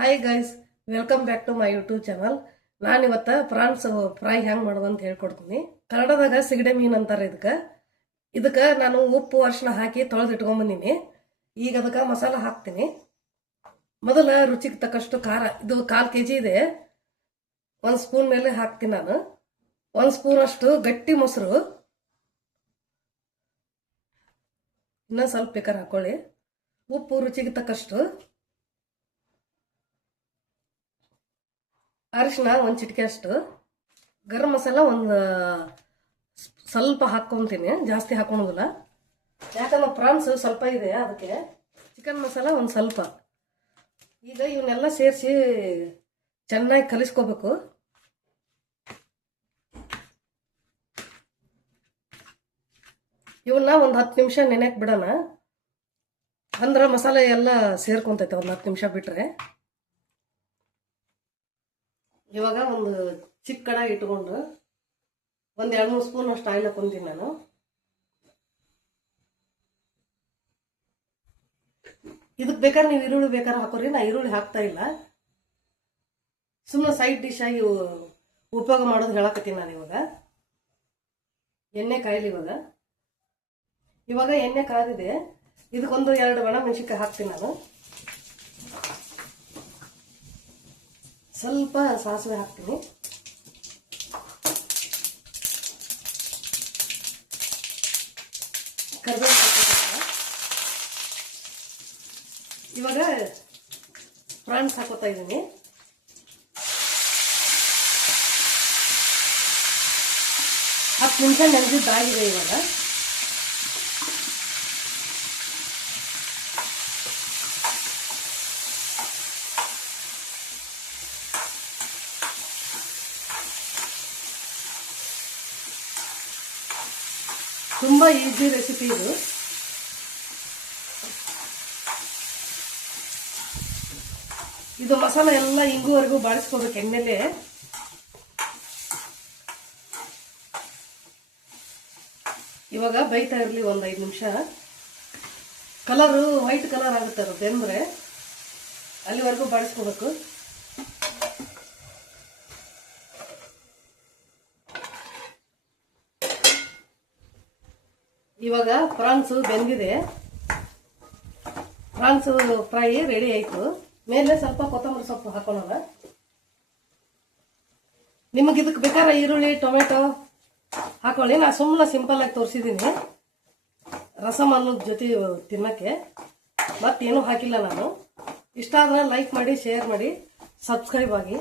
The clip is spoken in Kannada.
Hi guys, welcome back to my YouTube channel. ನಾನು ಇವತ್ತು ಪ್ರಾನ್ಸ್ ಫ್ರೈ ಹೆಂಗೆ ಮಾಡೋದು ಅಂತ ಹೇಳ್ಕೊಡ್ತೀನಿ. ಕನ್ನಡದಾಗ ಸಿಗಡೆ ಮೀನು ಅಂತಾರೆ ಇದಕ್ಕೆ ನಾನು ಉಪ್ಪು ಅರಿಶಿನ ಹಾಕಿ ತೊಳೆದು ಇಟ್ಕೊಂಡ್ಬಂದೀನಿ. ಈಗ ಅದಕ್ಕೆ ಮಸಾಲ ಹಾಕ್ತೀನಿ. ಮೊದಲ ರುಚಿಗೆ ತಕ್ಕಷ್ಟು ಖಾರ, ಇದು 1/4 kg ಇದೆ. 1 ಸ್ಪೂನ್ ಮೇಲೆ ಹಾಕ್ತೀನಿ ನಾನು. 1 ಸ್ಪೂನ್ ಅಷ್ಟು ಗಟ್ಟಿ ಮೊಸರು, ಇನ್ನೂ ಸ್ವಲ್ಪ ಬೇಕಾದ್ರೆ ಹಾಕೊಳ್ಳಿ. ಉಪ್ಪು ರುಚಿಗೆ ತಕ್ಕಷ್ಟು, ಅರಿಶಿನ 1 ಚಿಟಿಕೆ ಅಷ್ಟು, ಗರಂ ಮಸಾಲ ಒಂದು ಸ್ವಲ್ಪ ಹಾಕ್ಕೊಂತೀನಿ, ಜಾಸ್ತಿ ಹಾಕೊಳೋದಿಲ್ಲ ಯಾಕಂದ್ರೆ ಪ್ರಾನ್ಸ್ ಸ್ವಲ್ಪ ಇದೆ ಅದಕ್ಕೆ. ಚಿಕನ್ ಮಸಾಲ ಒಂದು ಸ್ವಲ್ಪ. ಈಗ ಇವನ್ನೆಲ್ಲ ಸೇರಿಸಿ ಚೆನ್ನಾಗಿ ಕಲಿಸ್ಕೋಬೇಕು. ಇವನ್ನ ಒಂದು 10 ನಿಮಿಷ ನೆನೆಯಕ್ಕೆ ಬಿಡೋಣ, ಅಂದ್ರೆ ಮಸಾಲೆ ಎಲ್ಲ ಸೇರ್ಕೊಂತೈತೆ. ಒಂದು 10 ನಿಮಿಷ ಬಿಟ್ರೆ. ಇವಾಗ ಒಂದು ಚಿಕ್ಕ ಕಡಾಯಿ ಇಟ್ಕೊಂಡು ಒಂದು 2-3 ಸ್ಪೂನ್ ಅಷ್ಟು ಆಯಿಲ್ ಹಾಕೊಂತೀನಿ ನಾನು. ಇದಕ್ಕೆ ಬೇಕಾದ್ರೆ ನೀವು ಈರುಳ್ಳಿ ಬೇಕಾದ್ರೆ ಹಾಕೋರಿ, ನಾ ಈರುಳ್ಳಿ ಹಾಕ್ತಾ ಇಲ್ಲ. ಸುಮ್ಮನೆ ಸೈಡ್ ಡಿಶ್ ಆಗಿ ಉಪಯೋಗ ಮಾಡೋದು ಹೇಳಕತ್ತೀನಿ ನಾನು. ಎಣ್ಣೆ ಕಾಯಿಲಿ. ಇವಾಗ ಎಣ್ಣೆ ಕಾದಿದೆ. ಇದಕ್ಕೊಂದು 2 ಒಣಮೆಣಸಿನಕಾಯಿ ಹಾಕ್ತೀನಿ ನಾನು. ಸ್ವಲ್ಪ ಸಾಸಿವೆ ಹಾಕ್ತೀನಿ. ಕರಿಬೇವು ಹಾಕ್ತೀನಿ. ಇವಾಗ ಪ್ರಾನ್ಸ್ ಹಾಕೋತಾ ಇದ್ದೀನಿ. ಹತ್ತು ನಿಮಿಷ ನೆನೆದಿದ್ದಾಗಿದೆ. ಇವಾಗ ತುಂಬಾ ಈಸಿ ರೆಸಿಪಿ ಇದು. ಇದು ಮಸಾಲ ಎಲ್ಲ ಇಂಗುವರೆಗೂ ಬಾಡಿಸ್ಕೋಬೇಕು ಎಣ್ಣೆಲೆ. ಇವಾಗ ಬೈತಾ ಇರಲಿ ಒಂದು 5 ನಿಮಿಷ. ಕಲರು ವೈಟ್ ಕಲರ್ ಆಗುತ್ತೆ ಅದು ಬೆಂದ್ರೆ, ಅಲ್ಲಿವರೆಗೂ ಬಾಡಿಸ್ಕೋಬೇಕು. ಇವಾಗ ಪ್ರಾನ್ಸ್ ಬೆಂದಿದೆ. ಪ್ರಾನ್ಸ್ ಫ್ರೈ ರೆಡಿ ಆಯ್ತು. ಮೇಲೆ ಸ್ವಲ್ಪ ಕೊತ್ತಂಬರಿ ಸೊಪ್ಪು ಹಾಕೊಳ್ಳೋಣ. ನಿಮಗೆ ಇದಕ್ಕೆ ಬೇಕಾದ್ರೆ ಈರುಳ್ಳಿ ಟೊಮೆಟೊ ಹಾಕೊಳ್ಳಿ. ನಾ ಸುಮ್ಮನೆ ಸಿಂಪಲ್ ಆಗಿ ತೋರಿಸಿದ್ದೀನಿ ರಸಮ್ ಅನ್ನೋದ್ ಜೊತೆ ತಿನ್ನಕ್ಕೆ. ಮತ್ತೇನು ಹಾಕಿಲ್ಲ ನಾನು. ಇಷ್ಟ ಆದ್ರೆ ಲೈಕ್ ಮಾಡಿ, ಶೇರ್ ಮಾಡಿ, ಸಬ್ಸ್ಕ್ರೈಬ್ ಆಗಿ.